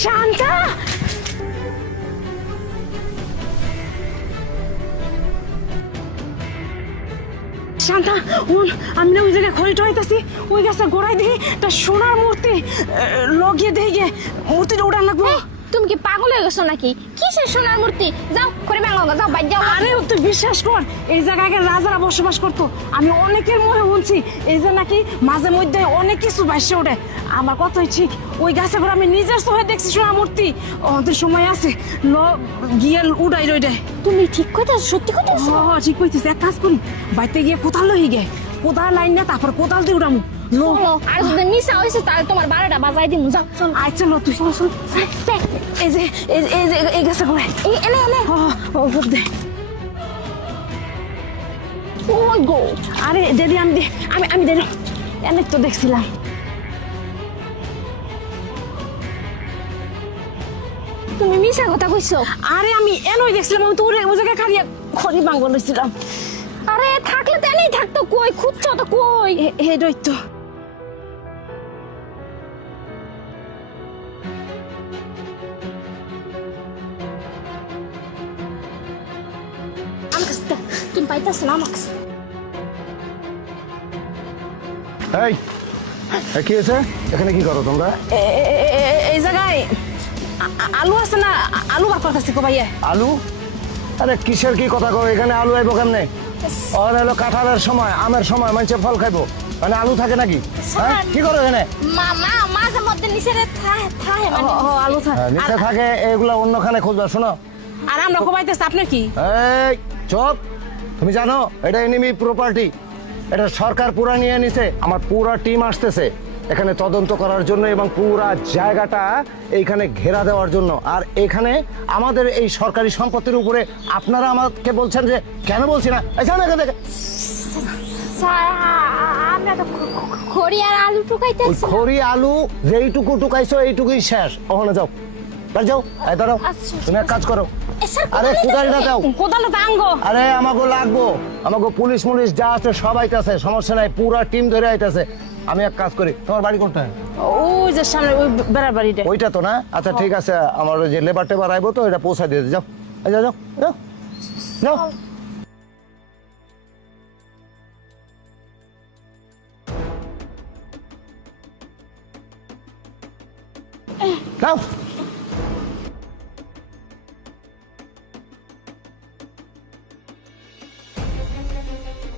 শান্তা শান্তা আমি না ওই জায়গায় খড়িটা হইতাছি ওই গাছটা গোড়ায় দিই তা সোনার মূর্তি লগিয়ে দিয়ে গিয়ে মূর্তিটা উঠান লাগবো। তুমি কি পাগল হয়ে গেছো নাকি? কিসের সোনার মূর্তি? যাও করে ব্যাঙ্গো যাও বাইর যাও। আরে তুই বিশ্বাস কর এই জায়গায় আগে রাজারা বসবাস করতো। আমি অনেকের মুখে শুনছি এই যে নাকি মাঝে মধ্যে অনেক কিছু ভাসে ওঠে। আমার কথাই ঠিক, ওই গাছে করে আমি নিজের চোখে দেখছি সোনার মূর্তি। ওদের সময় আছে ল গিয়ে উড়াই রইডে। তুমি ঠিক কইতাছ? সত্যি কইতাছ? হ্যাঁ ঠিক কইছিস। এক কাজ করি বাইতে গিয়ে কোদাল লই গে, কোদাল লাইন না তারপর কোদাল দিয়ে উড়ামু। চলো, আর যদি নিশা হইছে তাহলে তোমার 12টা বাজাই দিমু। যাও চল। আচ্ছা ল তুই চল। এই যে এই গাছে করে এই এনে এনে। ও দে। ওই গো। আরে দিদি আমি দিদি অনেক তো দেখছিলাম। তুমি মিশা কথা কইছো? আরে আমি এনই দেখছিলাম, আমি তো ওই জায়গায় খালি খড়ি ভাঙবো লইছিলাম। আরে থাকলে তো এনেই থাকতো, কই খুঁজছো তো কই? হেডই তো আমার কাছে তুমি পাইতাছ না আমার কাছে। এই কি হয়েছে? এখানে কি করো তোমরা? এই জায়গায় আলু আছে না, আলু বার করতেছি কো ভাইয়া। আলু? আরে কিসের কি কথা কো? এখানে আলু আইবো কেমনে? আর হলো কাঁঠালের সময়, আমের সময়, মানুষে ফল খাইবো, মানে আলু থাকে নাকি? হ্যাঁ কি করো এখানে? মামা মাঝে মধ্যে নিচে থাকে মানে আলু নিচে থাকে, এগুলা অন্যখানে খুঁজবা। শোনো, আর আমরা কো পাইতেছি আপনার কি? এই চুপ। তুমি জানো এটা এনিমি প্রপার্টি, এটা সরকার পুরা নিয়ে নিছে। আমার পুরা টিম আসতেছে এখানে তদন্ত করার জন্য এবং পুরা জায়গাটা এইখানে ঘেরা দেওয়ার জন্য। আর এখানে আমাদের এই সরকারি সম্পত্তির উপরে আপনারা আমাকে বলছেন যে কেন বলছি না? জানো এখান থেকে আমরা তো খড়ি আর আলু ওই টুকাইতেছি। খড়ি আলু যেইটুকু টুকাইছো এইটুকুই শেষ। ওখানে যাও, বাড়ি যাও। এই দাঁড়াও, আচ্ছা, তুমি এক কাজ করো। স্যার আরে কোদালটা দাও। কোদালটা তো আঙ্গো। আরে আমাকে লাগবো, আমাকে পুলিশ মুলিশ যা আছে সব আইতাছে, সমস্যা নাই, পুরা টিম ধরে আইতাছে। আমি এক কাজ করি, তোমার বাড়ি কোনটা? ওই যে সামনে ওই বেড়ার বাড়িটা। ওইটা তো না? আচ্ছা ঠিক আছে, আমার ওই যে লেবার টেবার আইবো তো, এটা পৌঁছাই দিয়ে যাও। এই যাও যাও যাও যাও যাও।